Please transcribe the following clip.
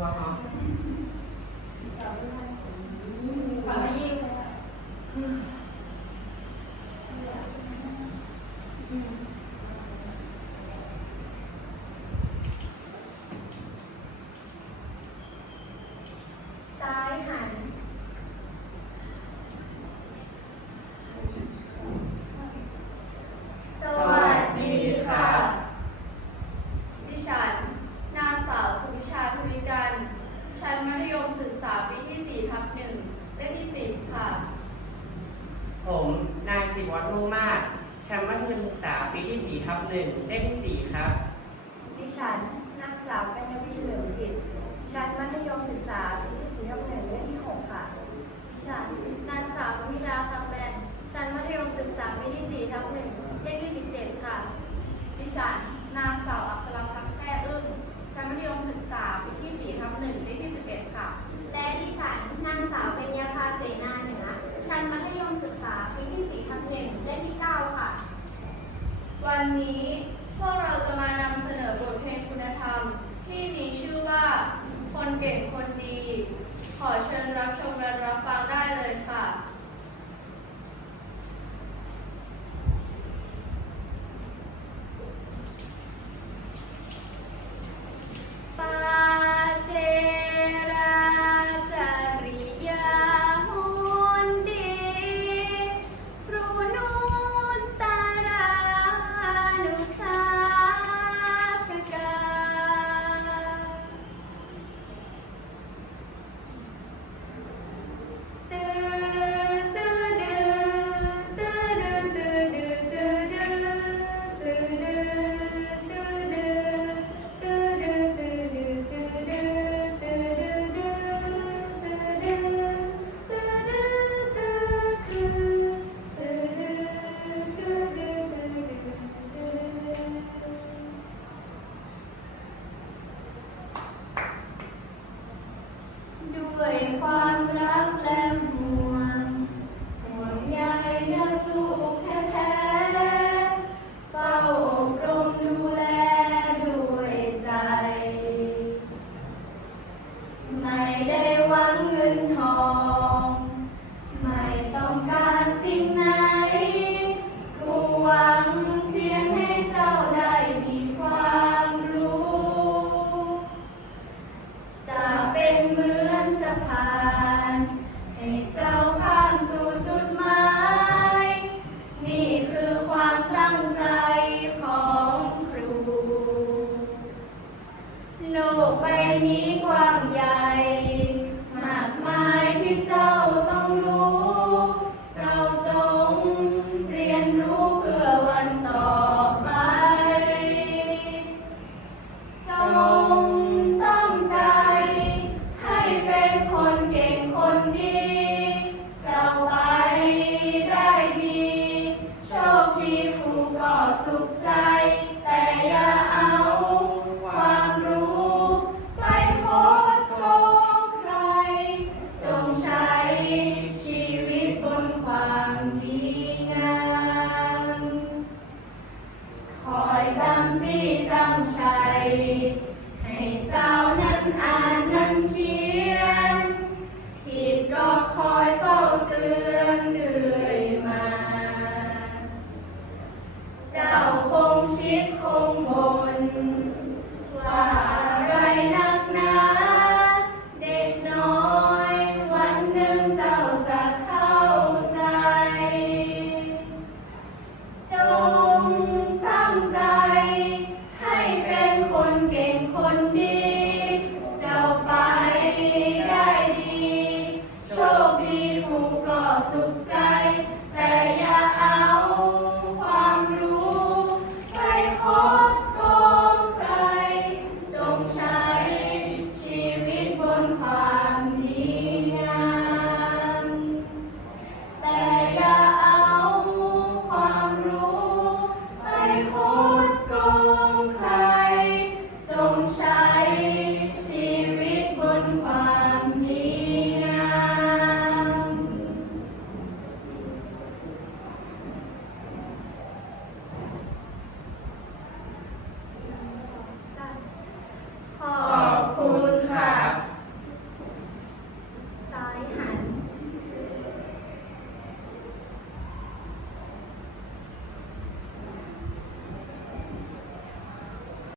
ว้าว嗯。 ชั้นมัธยมศึกษาปีที่ 4 ทับหนึ่งเลขที่ 4 ครับ ดิฉันนางสาวกัญญาพิเฉลิมจิต ชั้นมัธยมศึกษาปีที่ 你 ด้วยความรักและ You. our คิดคงบนว่าไรนักหนา เด็กน้อยวันหนึ่งเจ้าจะเข้าใจ จงตั้งใจ ให้เป็นคนเก่งคนดี เจ้าไปได้ดี โชคดีผู้ก็สุข